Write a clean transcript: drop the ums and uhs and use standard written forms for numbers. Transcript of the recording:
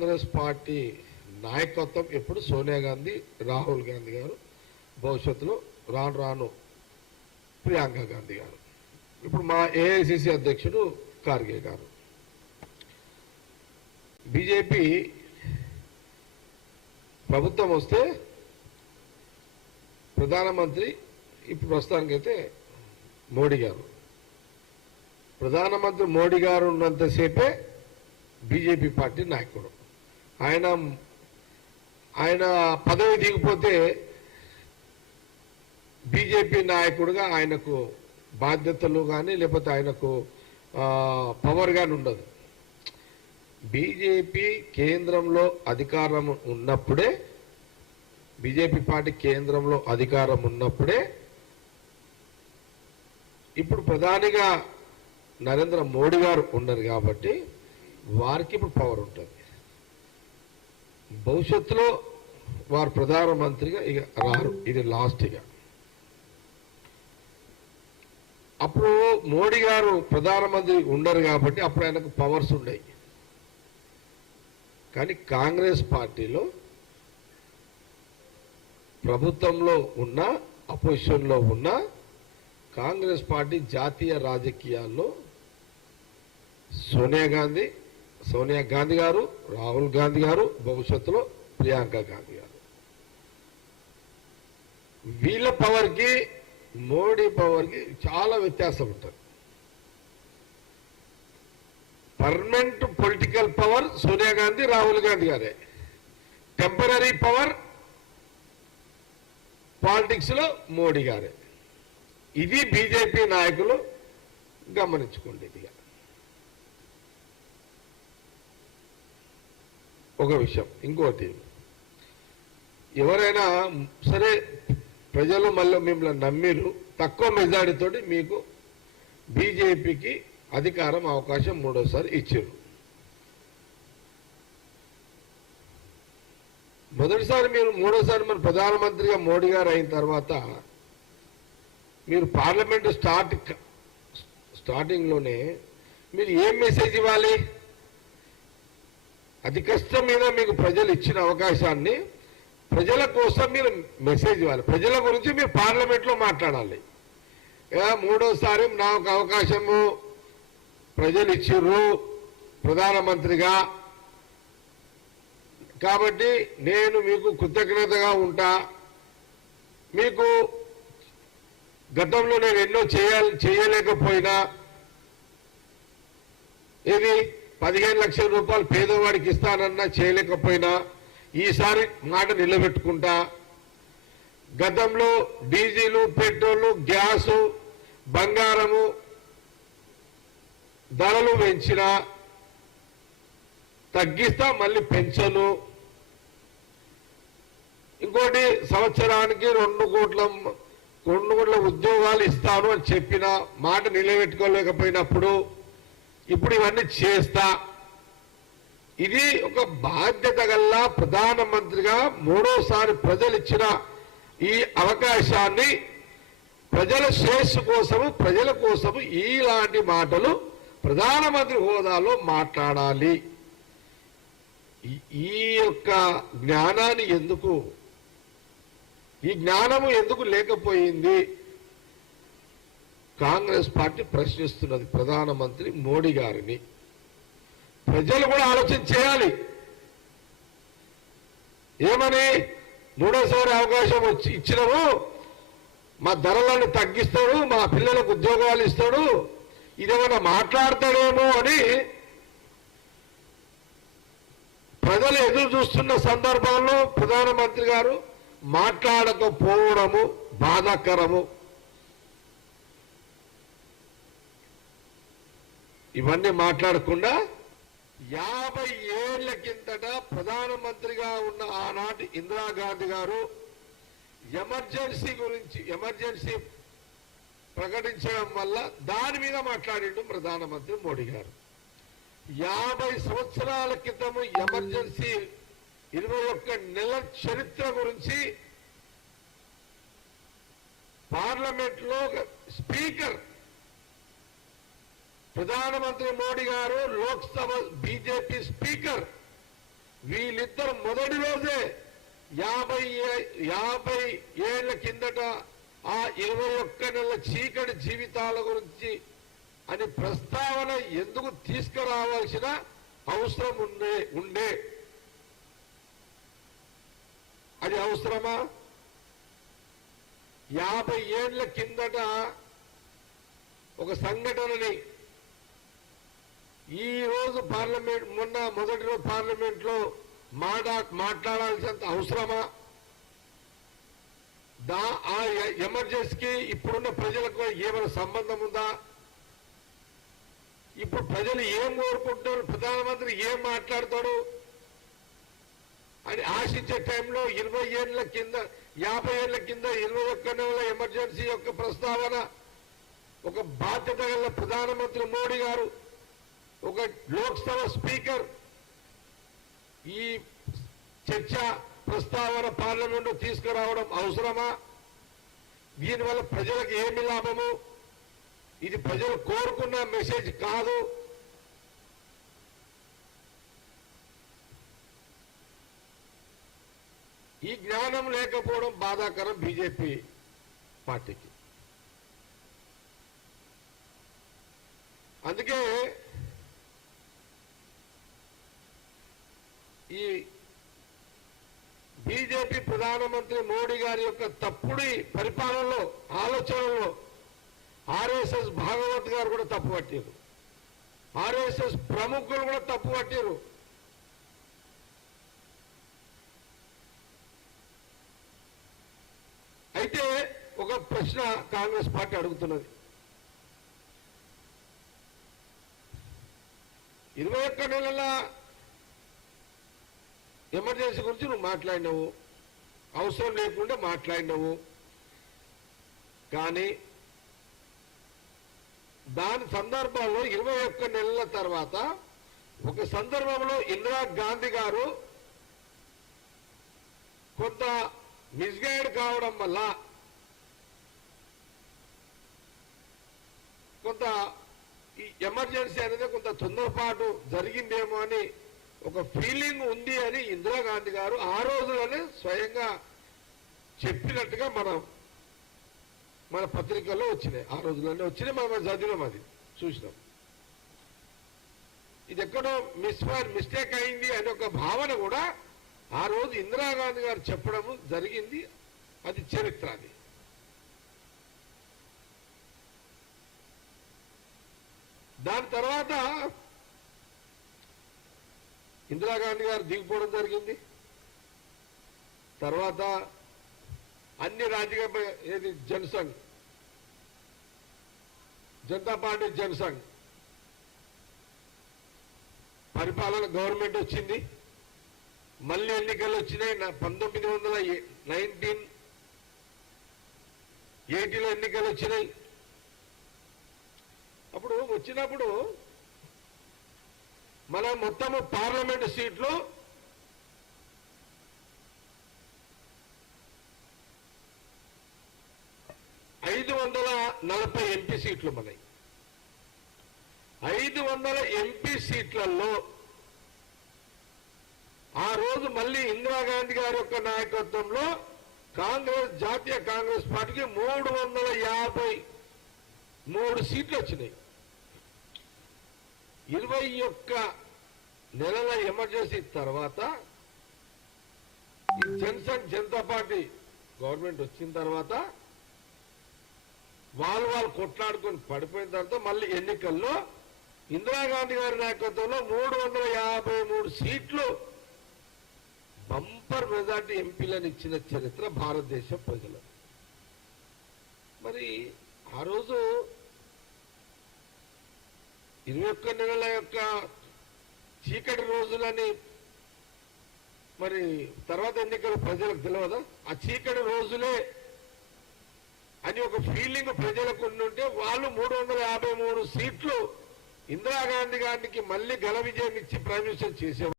Congress party నాయకత్వం ఎప్పుడు సోనియా గాంధీ, రాహుల్ గాంధీ గారు, భవిష్యత్తులో రాను రాను ప్రియాంక గాంధీ గారు, ఇప్పుడు మా ఏఐసిసి అధ్యక్షుడు ఖార్గే గారు. బీజేపీ ప్రభుత్వం వస్తే ప్రధానమంత్రి ఇప్పుడు ప్రస్తుతానికైతే మోడీ గారు. ప్రధానమంత్రి మోడీ గారు ఉన్నంతసేపే బీజేపీ పార్టీ నాయకుడు. ఆయన పదవి దిగిపోతే బీజేపీ నాయకుడిగా ఆయనకు బాధ్యతలు కానీ లేకపోతే ఆయనకు పవర్ కానీ ఉండదు. బీజేపీ కేంద్రంలో అధికారం ఉన్నప్పుడే, బీజేపీ పార్టీ కేంద్రంలో అధికారం ఉన్నప్పుడే ఇప్పుడు ప్రధానిగా నరేంద్ర మోడీ గారు ఉన్నారు కాబట్టి వారికి ఇప్పుడు పవర్ ఉంటుంది. భవిష్యత్తులో వారు ప్రధానమంత్రిగా ఇక రారు, ఇది లాస్ట్గా. అప్పుడు మోడీ గారు ప్రధానమంత్రి ఉండరు కాబట్టి అప్పుడు ఆయనకు పవర్స్ ఉన్నాయి. కానీ కాంగ్రెస్ పార్టీలో ప్రభుత్వంలో ఉన్న, అపోజిషన్లో ఉన్న కాంగ్రెస్ పార్టీ జాతీయ రాజకీయాల్లో సోనియా గాంధీ గారు, రాహుల్ గాంధీ గారు, భవిష్యత్తులో ప్రియాంక గాంధీ గారు, వీళ్ళ పవర్కి మోడీ పవర్కి చాలా వ్యత్యాసం ఉంటుంది. Permanent political power Sonia Gandhi, Rahul Gandhi గారే. టెంపరీ పవర్ పాలిటిక్స్ లో మోడీ గారే. ఇది బీజేపీ నాయకులు గమనించుకోండి. ఇది ఒక విషయం. ఇంకోటి, ఎవరైనా సరే ప్రజలు మళ్ళీ మిమ్మల్ని నమ్మిరు, తక్కువ మెజారిటీతోటి మీకు బీజేపీకి అధికారం అవకాశం మూడోసారి ఇచ్చారు. మూడోసారి మన ప్రధానమంత్రిగా మోడీ గారు అయిన తర్వాత మీరు పార్లమెంట్ స్టార్టింగ్లోనే మీరు ఏం మెసేజ్ ఇవ్వాలి? అతి కష్టం మీద మీకు ప్రజలు ఇచ్చిన అవకాశాన్ని ప్రజల కోసం మీరు మెసేజ్ ఇవ్వాలి. ప్రజల గురించి మీరు పార్లమెంట్లో మాట్లాడాలి. మూడోసారి నాకు అవకాశము ప్రజలు ఇచ్చిర్రు ప్రధానమంత్రిగా, కాబట్టి నేను మీకు కృతజ్ఞతగా ఉంటా. మీకు గతంలో నేను ఎన్నో చేయలేకపోయినా, ఇది 15 లక్షల రూపాయలు పేదవాడికి ఇస్తానన్నా చేయలేకపోయినా ఈసారి మాట నిలబెట్టుకుంటా. గతంలో డీజిలు, పెట్రోలు, గ్యాసు, బంగారము ధరలు పెంచినా తగ్గిస్తా, మళ్ళీ పెంచను. ఇంకోటి, సంవత్సరానికి 2 కోట్ల ఉద్యోగాలు ఇస్తాను అని చెప్పిన మాట నిలబెట్టుకోలేకపోయినప్పుడు ఇప్పుడు ఇవన్నీ చేస్తా. ఇది ఒక బాధ్యత గల ప్రధానమంత్రిగా మూడోసారి ప్రజలు ఇచ్చిన ఈ అవకాశాన్ని ప్రజల శ్రేయస్సు కోసము, ప్రజల కోసము ఇలాంటి మాటలు ప్రధానమంత్రి హోదాలో మాట్లాడాలి. ఈ యొక్క జ్ఞానాన్ని ఈ జ్ఞానము ఎందుకు లేకపోయింది? కాంగ్రెస్ పార్టీ ప్రశ్నిస్తున్నది ప్రధానమంత్రి మోడీ గారిని. ప్రజలు కూడా ఆలోచన చేయాలి. ఏమని? మూడోసారి అవకాశం ఇచ్చినాము, మా ధరలను తగ్గిస్తాడు, మా పిల్లలకు ఉద్యోగాలు ఇస్తాడు, ఇదేమన్నా మాట్లాడతాడేమో అని ప్రజలు ఎదురు చూస్తున్న సందర్భంలో ప్రధానమంత్రి గారు మాట్లాడకపోవడము బాధాకరము. ఇవన్నీ మాట్లాడకుండా 50 ఏళ్ల కిందట ప్రధానమంత్రిగా ఉన్న ఆనాటి ఇందిరాగాంధీ గారు ఎమర్జెన్సీ ప్రకటించడం వల్ల దాని మీద మాట్లాడిండు ప్రధానమంత్రి మోడీ గారు. 50 సంవత్సరాల క్రితము ఎమర్జెన్సీ 21 నెలల చరిత్ర గురించి పార్లమెంట్ లో స్పీకర్ ప్రధానమంత్రి మోడీ గారు, లోక్సభ బీజేపీ స్పీకర్ వీళ్ళిద్దరు మొదటి రోజే 50 ఏళ్ల కిందట ఆ 21 నెలల చీకటి జీవితాల గురించి అని ప్రస్తావన ఎందుకు తీసుకురావాల్సిన అవసరం ఉండే అది అవసరమా? 50 ఏళ్ల కిందట ఒక సంఘటనని ఈ రోజు పార్లమెంట్ మొదటి రోజు పార్లమెంట్ లో మాట్లాడాల్సినంత అవసరమా? ఆ ఎమర్జెన్సీకి ఇప్పుడున్న ప్రజలకు ఏమైనా సంబంధం ఉందా? ఇప్పుడు ప్రజలు ఏం కోరుకుంటారు, ప్రధానమంత్రి ఏం మాట్లాడతాడు అని ఆశించే టైంలో 20 ఏళ్ల కింద 50 ఏళ్ల కింద 21 నెలల ఎమర్జెన్సీ యొక్క ప్రస్తావన ఒక బాధ్యత గల ప్రధానమంత్రి మోడీ గారు, ఒక లోక్సభ స్పీకర్ ఈ చర్చ ప్రస్తావన పార్లమెంటు తీసుకురావడం అవసరమా? దీనివల్ల ప్రజలకు ఏమి లాభము? ఇది ప్రజలు కోరుకున్న మెసేజ్ కాదు. ఈ జ్ఞానం లేకపోవడం బాధాకరం బీజేపీ పార్టీకి. అందుకే ఈ బీజేపీ ప్రధానమంత్రి మోడీ గారి యొక్క తప్పుడు పరిపాలనలో ఆలోచనలో ఆర్ఎస్ఎస్ భాగవత్ గారు కూడా తప్పు పట్టారు, ఆర్ఎస్ఎస్ ప్రముఖులు కూడా తప్పు పట్టారు. అయితే ఒక ప్రశ్న కాంగ్రెస్ పార్టీ అడుగుతున్నది, 21 నెలల ఎమర్జెన్సీ గురించి నువ్వు మాట్లాడినావు, అవసరం లేకుండా మాట్లాడినావు, కానీ దాని సందర్భంలో 21 నెలల తర్వాత ఒక సందర్భంలో ఇందిరాగాంధీ గారు కొంత మిస్గైడ్ కావడం వల్ల కొంత ఈ ఎమర్జెన్సీ అనేది కొంత తొందరపాటు జరిగిందేమో అని ఒక ఫీలింగ్ ఉంది అని ఇందిరాగాంధీ గారు ఆ రోజులోనే స్వయంగా చెప్పినట్టుగా మన పత్రికల్లో వచ్చినాయి, ఆ రోజుల్లోనే వచ్చినాయి, మనం చదివినాం, అది చూసినాం. ఇది ఎక్కడో మిస్టేక్ అయింది అనే ఒక భావన కూడా ఆ రోజు ఇందిరాగాంధీ గారు చెప్పడం జరిగింది, అది చరిత్ర. అది దాని తర్వాత ఇందిరాగాంధీ గారు దిగిపోవడం జరిగింది. తర్వాత అన్ని రాజకీయ ఏది జనసంఘ్, జనతా పార్టీ జనసంఘ్ పరిపాలన గవర్నమెంట్ వచ్చింది, మళ్ళీ ఎన్నికలు వచ్చినాయి. 1980లో ఎన్నికలు వచ్చినాయి. అప్పుడు వచ్చినప్పుడు మన మొత్తము పార్లమెంటు సీట్లు 540 ఎంపీ సీట్లు ఉన్నాయి. 500 ఎంపీ సీట్లలో ఆ రోజు మళ్ళీ ఇందిరాగాంధీ గారి యొక్క నాయకత్వంలో జాతీయ కాంగ్రెస్ పార్టీకి 353 సీట్లు వచ్చినాయి. 21 నెలల ఎమర్జెన్సీ తర్వాత ఈ జనసంఘ్ జనతా పార్టీ గవర్నమెంట్ వచ్చిన తర్వాత వాళ్ళు కొట్లాడుకొని పడిపోయిన తర్వాత మళ్ళీ ఎన్నికల్లో ఇందిరాగాంధీ గారి నాయకత్వంలో 353 సీట్లు బంపర్ మెజార్టీ ఎంపీలను ఇచ్చిన చరిత్ర భారతదేశ ప్రజలు. మరి ఆ రోజు 21 నెలల యొక్క చీకటి రోజులని మరి తర్వాత ఎన్నికలు ప్రజలకు తెలియదా? ఆ చీకటి రోజులే అని ఒక ఫీలింగ్ ప్రజలకు ఉంటే వాళ్ళు 353 సీట్లు ఇందిరాగాంధీ గారికి మళ్ళీ ఘన విజయం ఇచ్చి ప్రైమ్ మినిస్టర్ చేసేవారు.